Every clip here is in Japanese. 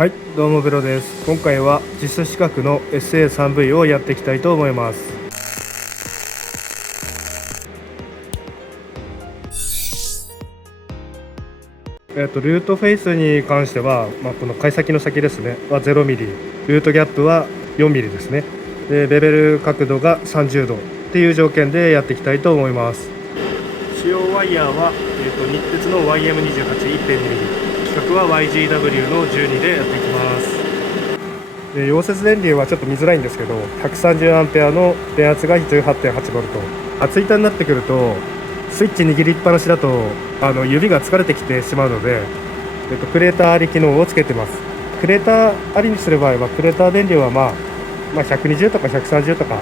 はい、どうもベロです。今回は実施資格の SA3V をやっていきたいと思います。ルートフェイスに関しては、この解先の先ですねは0ミリ、ルートギャップは4ミリですね。でベベル角度が30度っていう条件でやっていきたいと思います。使用ワイヤーは、日鉄の YM28 1.2 ミリ、規格は YGW の12でやっていきます。溶接電流はちょっと見づらいんですけど、130A の電圧が 18.8V、 厚板になってくるとスイッチ握りっぱなしだと指が疲れてきてしまうので、クレーターあり機能をつけてます。クレーターありにする場合はクレーター電流は120とか130とか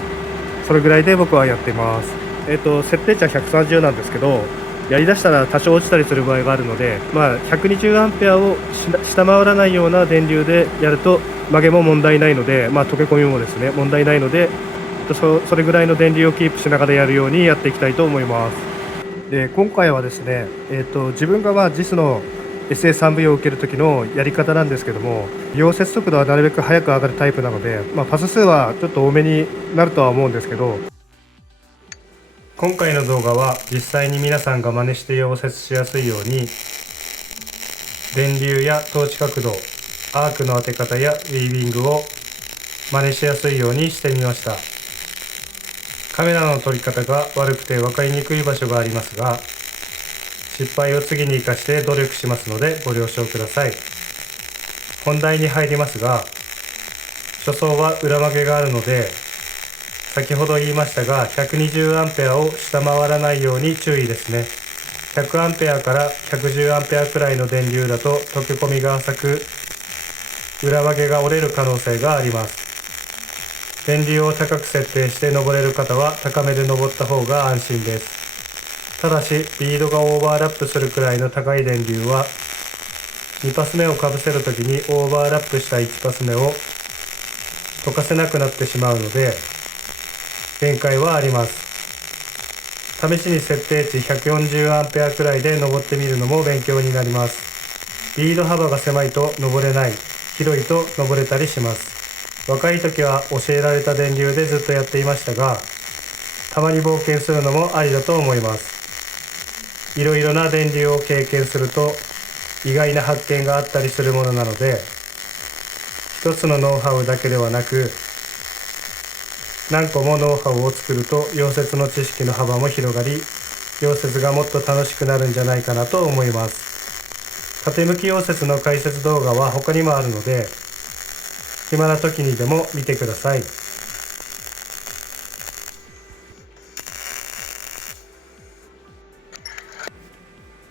それぐらいで僕はやってます。設定値は130なんですけど、やりだしたら多少落ちたりする場合があるので、120A を下回らないような電流でやると曲げも問題ないので、溶け込みもですね問題ないので、それぐらいの電流をキープしながらやるようにやっていきたいと思います。で今回はですね、自分がJIS の SA3V を受ける時のやり方なんですけども、溶接速度はなるべく早く上がるタイプなので、パス数はちょっと多めになるとは思うんですけど、今回の動画は実際に皆さんが真似して溶接しやすいように、電流やトーチ角度、アークの当て方やウィービングを真似しやすいようにしてみました。カメラの撮り方が悪くて分かりにくい場所がありますが、失敗を次に生かして努力しますのでご了承ください。本題に入りますが、初走は裏曲げがあるので、先ほど言いましたが 120A を下回らないように注意ですね。100A から 110A くらいの電流だと溶け込みが浅く、裏曲げが折れる可能性があります。電流を高く設定して登れる方は高めで登った方が安心です。ただしビードがオーバーラップするくらいの高い電流は2パス目をかぶせるときにオーバーラップした1パス目を溶かせなくなってしまうので限界はあります。試しに設定値 140A くらいで登ってみるのも勉強になります。ビード幅が狭いと登れない、広いと登れたりします。若い時は教えられた電流でずっとやっていましたが、たまに冒険するのもありだと思います。いろいろな電流を経験すると意外な発見があったりするものなので、一つのノウハウだけではなく何個もノウハウを作ると溶接の知識の幅も広がり、溶接がもっと楽しくなるんじゃないかなと思います。縦向き溶接の解説動画は他にもあるので、暇な時にでも見てください。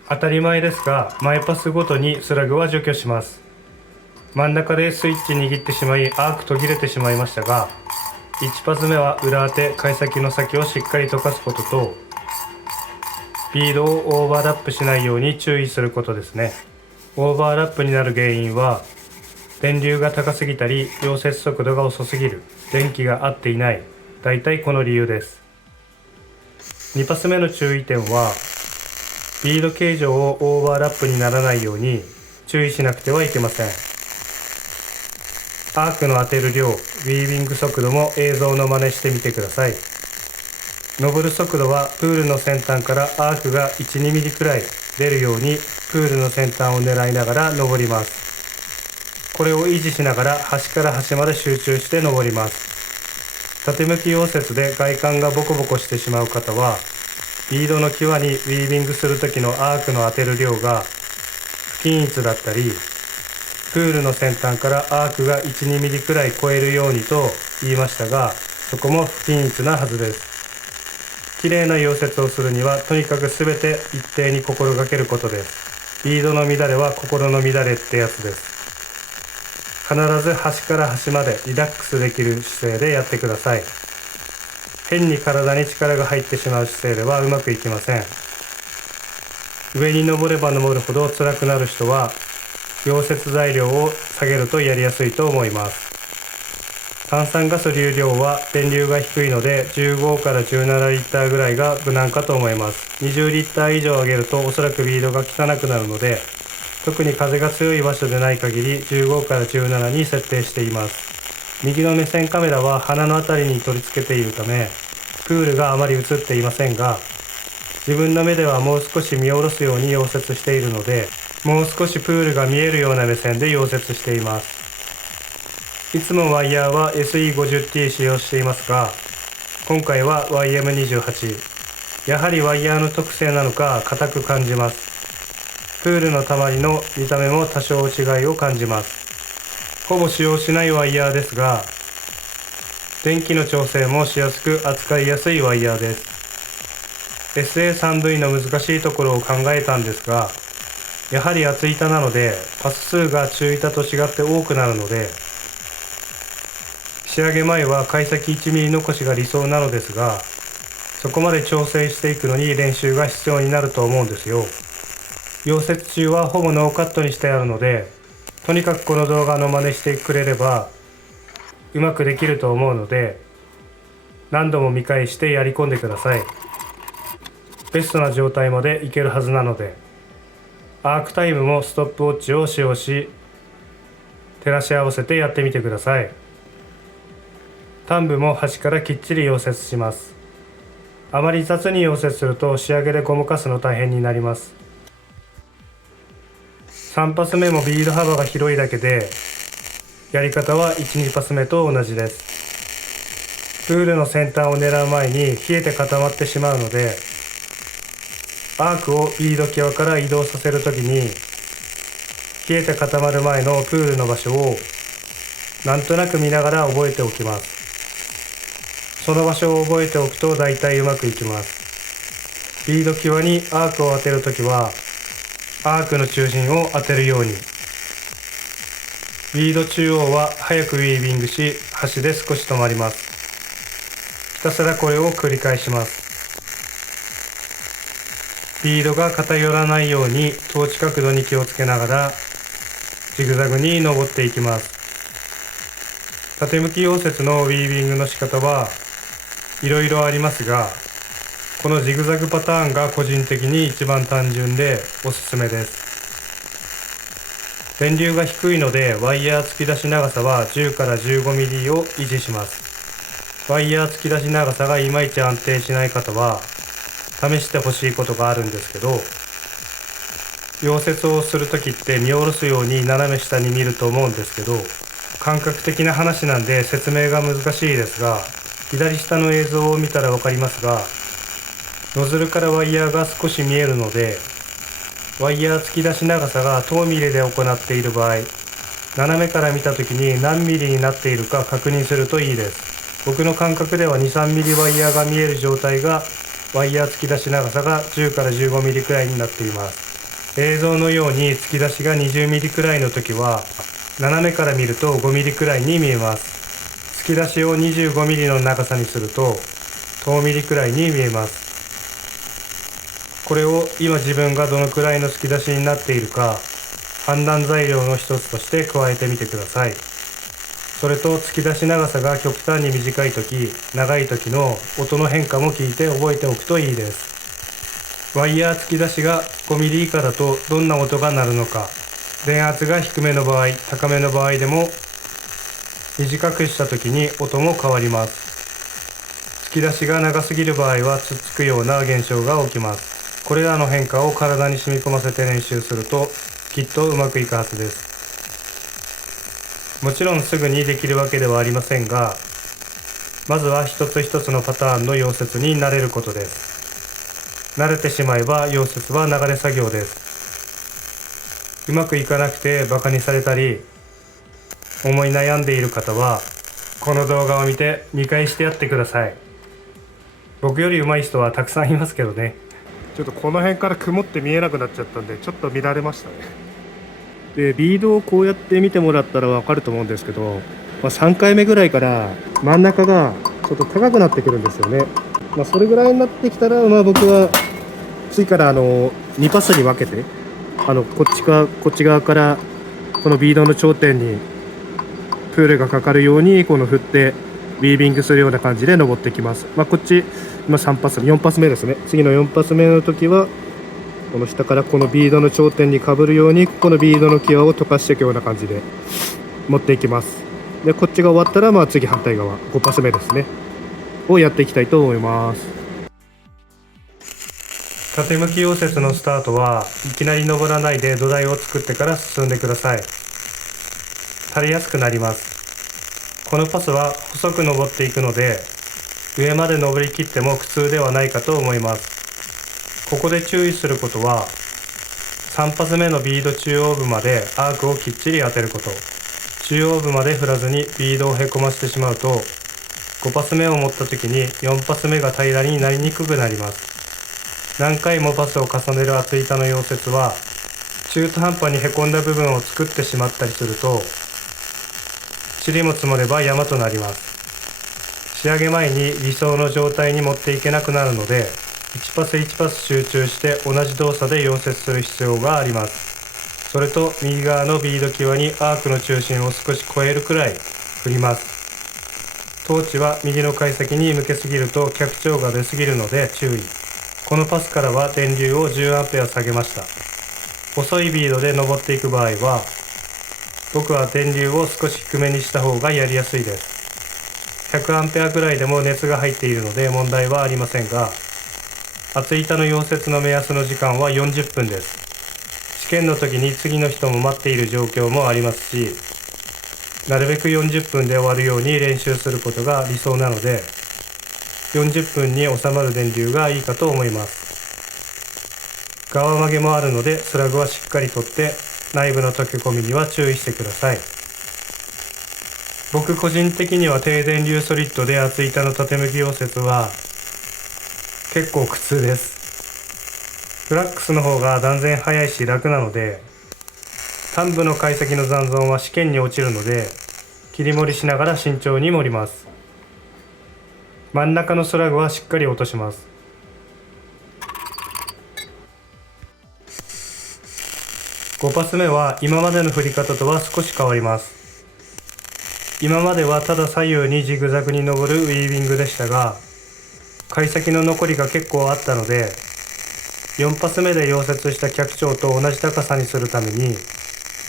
当たり前ですが、前パスごとにスラグは除去します。真ん中でスイッチ握ってしまいアーク途切れてしまいましたが、1パス目は裏当て解先の先をしっかり溶かすことと、ビードをオーバーラップしないように注意することですね。オーバーラップになる原因は電流が高すぎたり溶接速度が遅すぎる、電気が合っていない、だいたいこの理由です。2パス目の注意点は、ビード形状をオーバーラップにならないように注意しなくてはいけません。アークの当てる量、ウィービング速度も映像の真似してみてください。登る速度はプールの先端からアークが 1,2 ミリくらい出るようにプールの先端を狙いながら登ります。これを維持しながら端から端まで集中して登ります。縦向き溶接で外観がボコボコしてしまう方は、ビードの際にウィービングする時のアークの当てる量が不均一だったり、プールの先端からアークが 1,2 ミリくらい超えるようにと言いましたが、そこも不均一なはずです。綺麗な溶接をするにはとにかく全て一定に心がけることです。ビードの乱れは心の乱れってやつです。必ず端から端までリラックスできる姿勢でやってください。変に体に力が入ってしまう姿勢ではうまくいきません。上に登れば登るほど辛くなる人は溶接材料を下げるとやりやすいと思います。炭酸ガス流量は電流が低いので15から17リッターぐらいが無難かと思います。20リッター以上上げるとおそらくビードが汚くなるので、特に風が強い場所でない限り15から17に設定しています。右の目線カメラは鼻のあたりに取り付けているためプールがあまり映っていませんが、自分の目ではもう少し見下ろすように溶接しているので、もう少しプールが見えるような目線で溶接しています。いつもワイヤーは SE50T 使用していますが、今回は YM28。やはりワイヤーの特性なのか硬く感じます。プールのたまりの見た目も多少違いを感じます。ほぼ使用しないワイヤーですが、電気の調整もしやすく扱いやすいワイヤーです。SA3V の難しいところを考えたんですが、やはり厚板なのでパス数が中板と違って多くなるので、仕上げ前は貝先 1mm 残しが理想なのですが、そこまで調整していくのに練習が必要になると思うんですよ。溶接中はほぼノーカットにしてあるので、とにかくこの動画の真似してくれればうまくできると思うので、何度も見返してやり込んでください。ベストな状態までいけるはずなので、アークタイムもストップウォッチを使用し、照らし合わせてやってみてください。端部も端からきっちり溶接します。あまり雑に溶接すると仕上げでごまかすの大変になります。3パス目もビード幅が広いだけで、やり方は 1,2 パス目と同じです。プールの先端を狙う前に冷えて固まってしまうので、アークをビード際から移動させるときに、冷えて固まる前のプールの場所をなんとなく見ながら覚えておきます。その場所を覚えておくと大体うまくいきます。ビード際にアークを当てるときは、アークの中心を当てるように。ビード中央は早くウィービングし、端で少し止まります。ひたすらこれを繰り返します。ビードが偏らないように統治角度に気をつけながらジグザグに登っていきます。縦向き溶接のウィービングの仕方はいろいろありますが、このジグザグパターンが個人的に一番単純でおすすめです。電流が低いのでワイヤー突き出し長さは10から 15mm を維持します。ワイヤー突き出し長さがいまいち安定しない方は試してほしいことがあるんですけど、溶接をするときって見下ろすように斜め下に見ると思うんですけど、感覚的な話なんで説明が難しいですが、左下の映像を見たらわかりますが、ノズルからワイヤーが少し見えるので、ワイヤー突き出し長さが等ミリで行っている場合、斜めから見たときに何ミリになっているか確認するといいです。僕の感覚では 2,3 ミリワイヤーが見える状態がワイヤー突き出し長さが10から15ミリくらいになっています。映像のように突き出しが20ミリくらいの時は、斜めから見ると5ミリくらいに見えます。突き出しを25ミリの長さにすると、10ミリくらいに見えます。これを今自分がどのくらいの突き出しになっているか、判断材料の一つとして加えてみてください。それと突き出し長さが極端に短い時、長い時の音の変化も聞いて覚えておくといいです。ワイヤー突き出しが 5mm 以下だとどんな音が鳴るのか、電圧が低めの場合、高めの場合でも短くした時に音も変わります。突き出しが長すぎる場合はつっつくような現象が起きます。これらの変化を体に染み込ませて練習するときっとうまくいくはずです。もちろんすぐにできるわけではありませんが、まずは一つ一つのパターンの溶接に慣れることです。慣れてしまえば溶接は流れ作業です。うまくいかなくてバカにされたり思い悩んでいる方は、この動画を見て見返してやってください。僕より上手い人はたくさんいますけどね。ちょっとこの辺から曇って見えなくなっちゃったんで、ちょっと見られましたね。でビードをこうやって見てもらったら分かると思うんですけど、3回目ぐらいから真ん中がちょっと高くなってくるんですよね。それぐらいになってきたら、僕は次から2パスに分けてこっち側からこのビードの頂点にプールがかかるようにこの振ってウィービングするような感じで登ってきます。こっち今3パス4パス目ですね。次の4パス目の時はこの下からこのビードの頂点にかぶるように、このビードの際を溶かしていくような感じで持っていきます。でこっちが終わったら、次反対側5パス目ですねをやっていきたいと思います。縦向き溶接のスタートはいきなり登らないで土台を作ってから進んでください。垂れやすくなります。このパスは細く登っていくので、上まで登りきっても苦痛ではないかと思います。ここで注意することは、3パス目のビード中央部までアークをきっちり当てること。中央部まで振らずにビードをへこませてしまうと、5パス目を持った時に4パス目が平らになりにくくなります。何回もパスを重ねる厚板の溶接は、中途半端にへこんだ部分を作ってしまったりすると、塵も積もれば山となります。仕上げ前に理想の状態に持っていけなくなるので、1パス1パス集中して同じ動作で溶接する必要があります。それと右側のビード際にアークの中心を少し超えるくらい振ります。トーチは右の回先に向けすぎると脚長が出すぎるので注意。このパスからは電流を 10A 下げました。細いビードで登っていく場合は、僕は電流を少し低めにした方がやりやすいです。100A くらいでも熱が入っているので問題はありませんが、厚板の溶接の目安の時間は40分です。試験の時に次の人も待っている状況もありますし、なるべく40分で終わるように練習することが理想なので、40分に収まる電流がいいかと思います。側曲げもあるのでスラグはしっかり取って内部の溶け込みには注意してください。僕個人的には低電流ソリッドで厚板の縦向き溶接は結構苦痛です。フラックスの方が断然早いし楽なので、端部の解析の残存は試験に落ちるので、切り盛りしながら慎重に盛ります。真ん中のスラグはしっかり落とします。5パス目は今までの振り方とは少し変わります。今まではただ左右にジグザグに登るウィービングでしたが、解析の残りが結構あったので、4パス目で溶接した脚長と同じ高さにするために、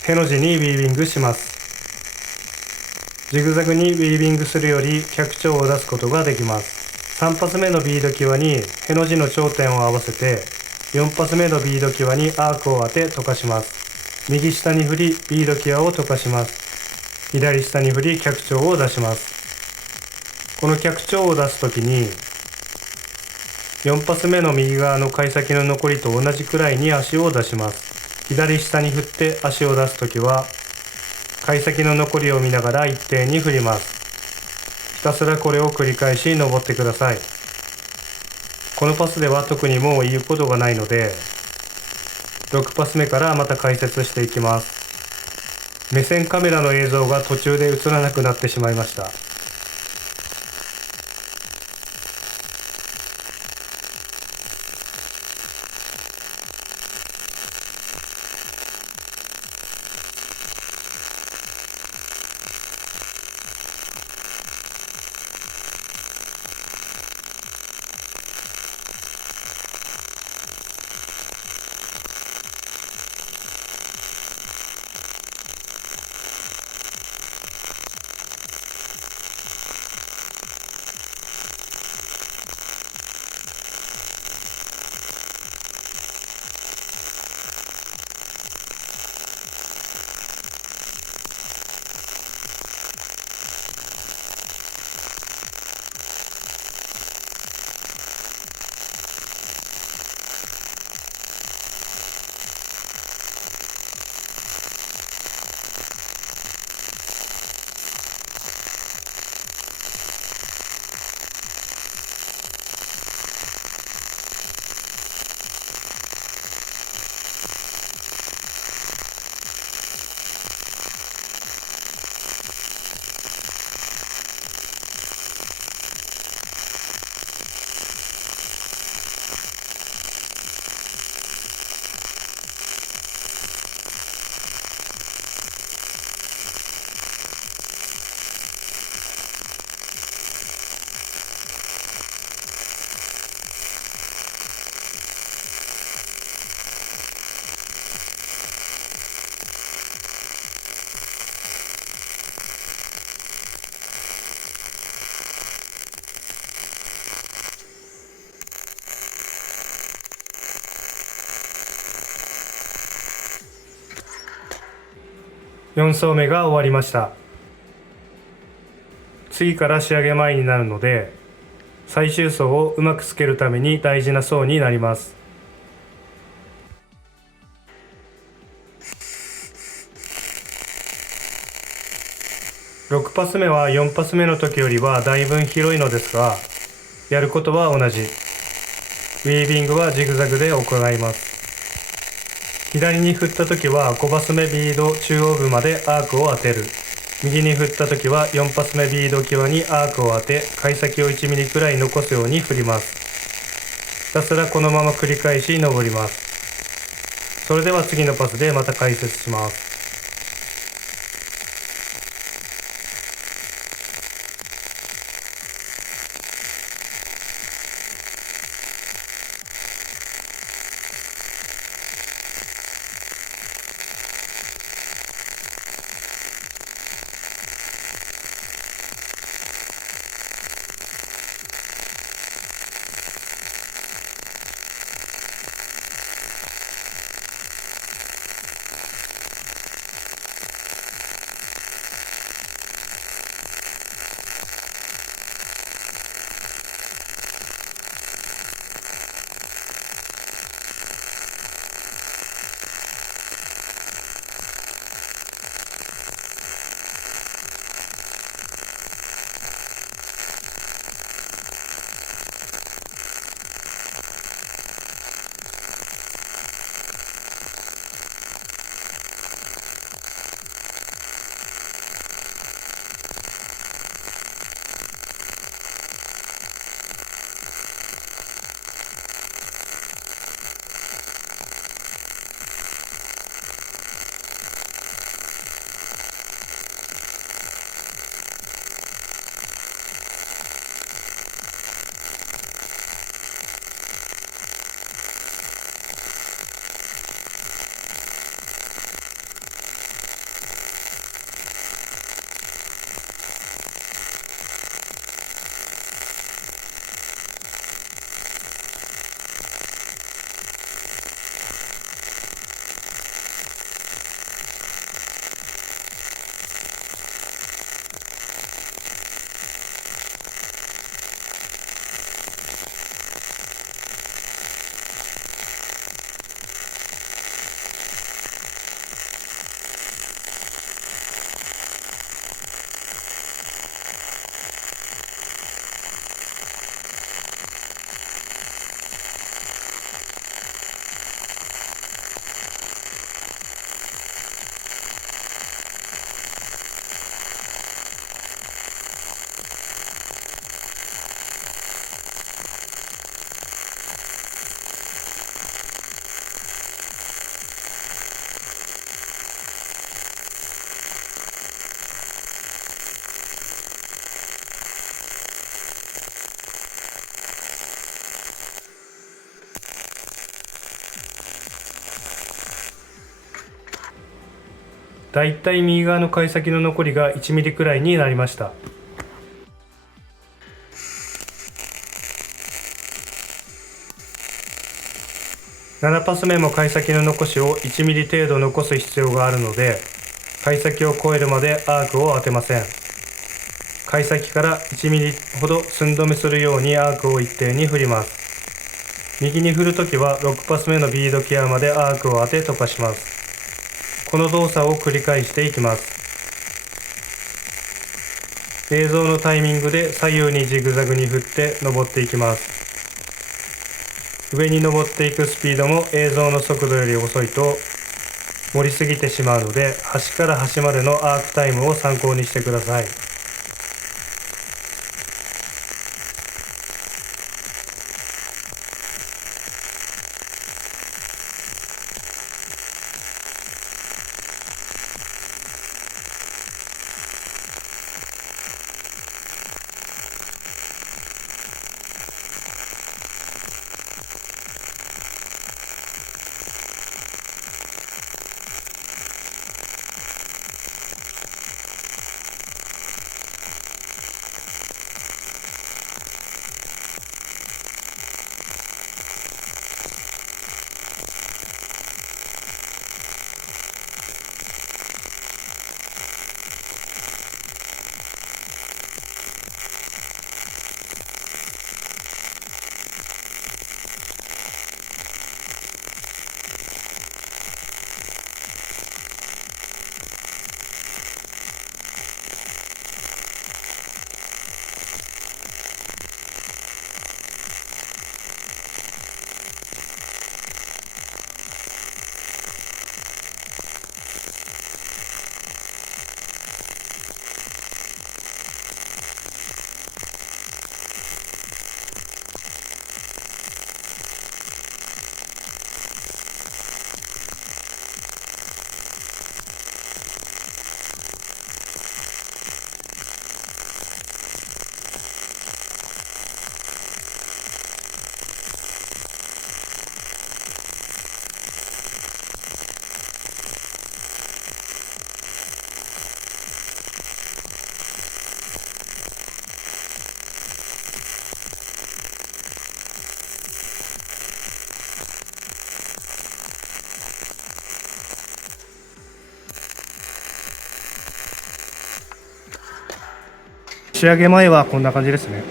への字にウィービングします。ジグザグにウィービングするより脚長を出すことができます。3パス目のビード際にへの字の頂点を合わせて、4パス目のビード際にアークを当て溶かします。右下に振りビード際を溶かします。左下に振り脚長を出します。この脚長を出すときに、4パス目の右側の解先の残りと同じくらいに足を出します。左下に振って足を出すときは、解析の残りを見ながら一定に振ります。ひたすらこれを繰り返し登ってください。このパスでは特にもう言うことがないので、6パス目からまた解説していきます。目線カメラの映像が途中で映らなくなってしまいました。4層目が終わりました。次から仕上げ前になるので、最終層をうまくつけるために大事な層になります。6パス目は4パス目の時よりはだいぶ広いのですが、やることは同じ。ウィービングはジグザグで行います。左に振った時は5パス目ビード中央部までアークを当てる。右に振った時は4パス目ビード際にアークを当て、貝先を1ミリくらい残すように振ります。ひたすらこのまま繰り返し登ります。それでは次のパスでまた解説します。だいたい右側の貝先の残りが1ミリくらいになりました。7パス目も貝先の残しを1ミリ程度残す必要があるので、貝先を越えるまでアークを当てません。貝先から1ミリほど寸止めするようにアークを一定に振ります。右に振るときは6パス目のビード際までアークを当て飛ばします。この動作を繰り返していきます。映像のタイミングで左右にジグザグに振って登っていきます。上に登っていくスピードも映像の速度より遅いと盛りすぎてしまうので、端から端までのアークタイムを参考にしてください。仕上げ前はこんな感じですね。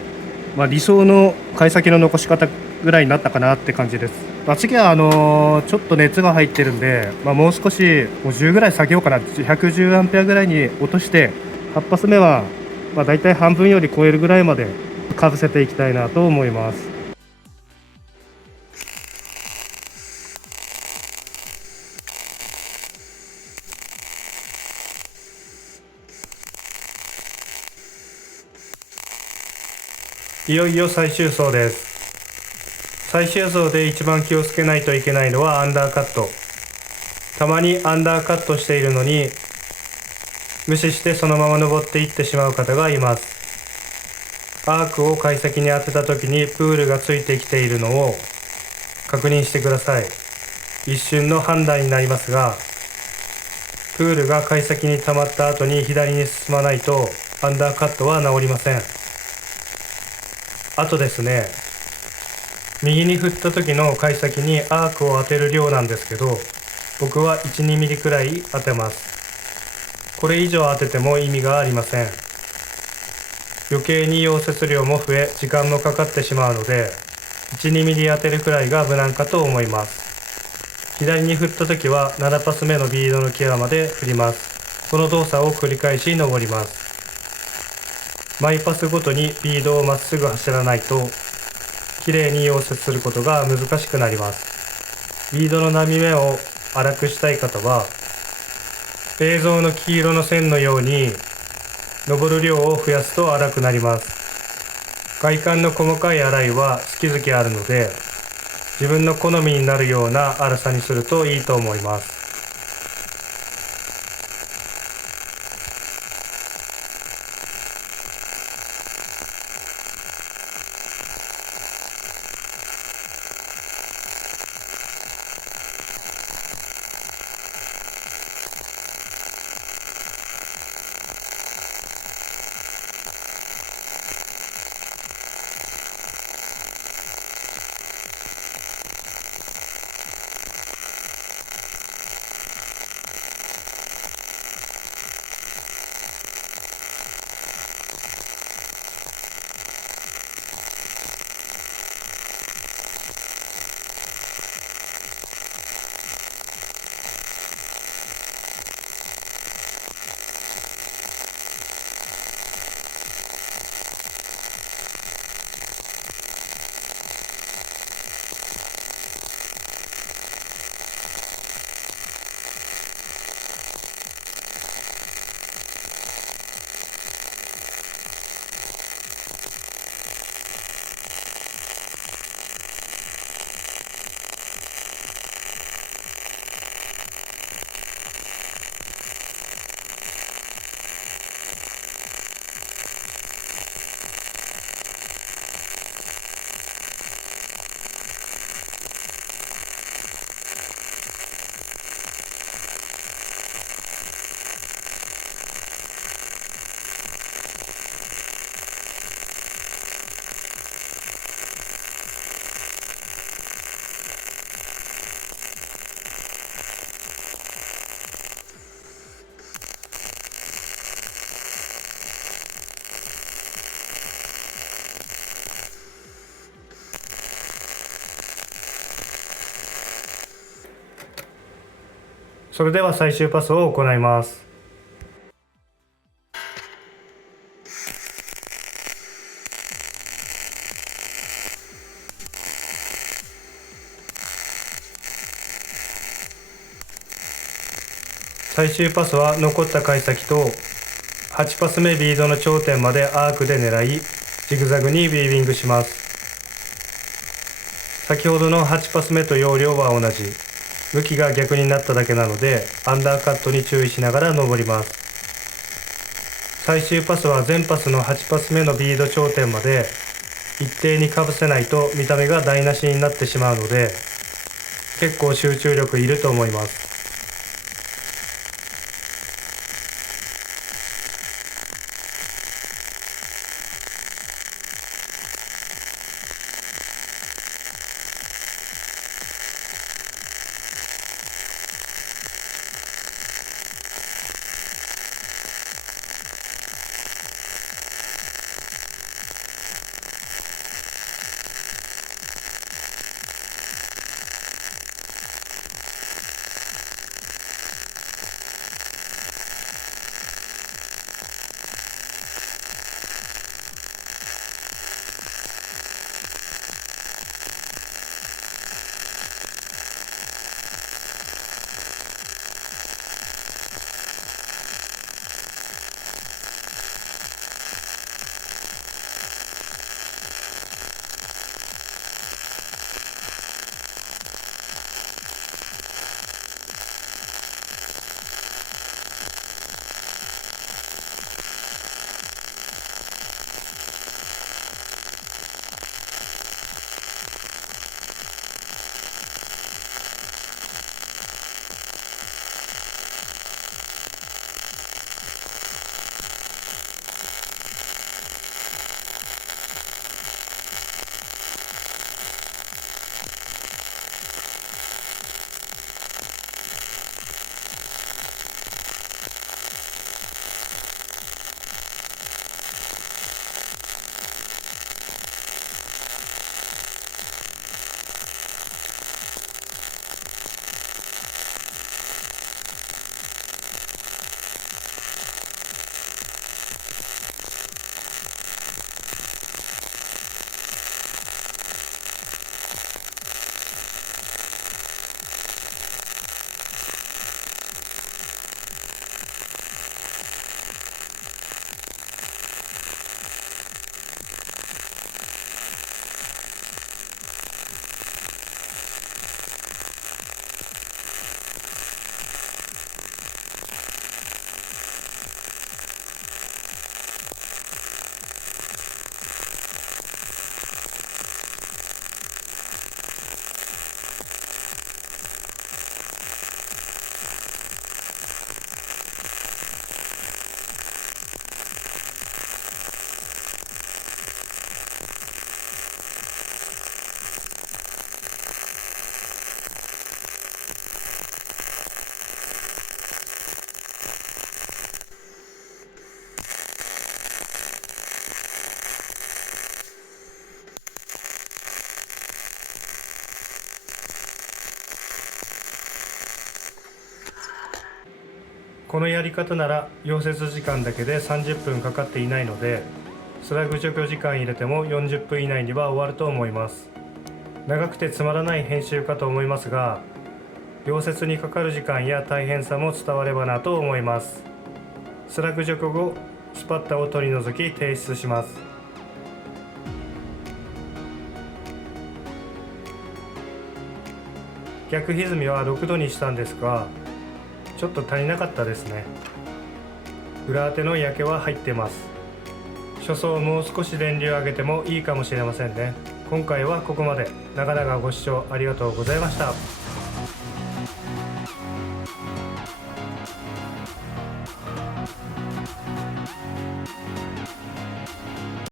理想の貝先の残し方ぐらいになったかなって感じです。次はちょっと熱が入ってるんで、もう少しもう10ぐらい下げようかな、110アンペアぐらいに落として、8発目はだいたい半分より超えるぐらいまでかぶせていきたいなと思います。いよいよ最終走です。最終走で一番気をつけないといけないのはアンダーカット。たまにアンダーカットしているのに無視してそのまま登っていってしまう方がいます。アークを貝先に当てた時にプールがついてきているのを確認してください。一瞬の判断になりますが、プールが貝先に溜まった後に左に進まないとアンダーカットは治りません。あとですね、右に振った時の貝先にアークを当てる量なんですけど、僕は 1,2 ミリくらい当てます。これ以上当てても意味がありません。余計に溶接量も増え時間もかかってしまうので、 1,2 ミリ当てるくらいが無難かと思います。左に振った時は7パス目のビードの際まで振ります。この動作を繰り返し登ります。毎パスごとにビードをまっすぐ走らないときれいに溶接することが難しくなります。ビードの波目を粗くしたい方は映像の黄色の線のように登る量を増やすと粗くなります。外観の細かい洗いは好き好きあるので、自分の好みになるような粗さにするといいと思います。それでは最終パスを行います。最終パスは残った貝先と8パス目ビードの頂点までアークで狙い、ジグザグにウィービングします。先ほどの8パス目と要領は同じ。向きが逆になっただけなので、アンダーカットに注意しながら登ります。最終パスは全パスの8パス目のビード頂点まで一定にかぶせないと見た目が台無しになってしまうので、結構集中力いると思います。このやり方なら溶接時間だけで30分かかっていないので、スラグ除去時間入れても40分以内には終わると思います。長くてつまらない編集かと思いますが、溶接にかかる時間や大変さも伝わればなと思います。スラグ除去後、スパッタを取り除き提出します。逆歪みは6度にしたんですが、ちょっと足りなかったですね。裏当ての焼けは入ってます。初層もう少し電流上げてもいいかもしれませんね。今回はここまで。長々ご視聴ありがとうございました。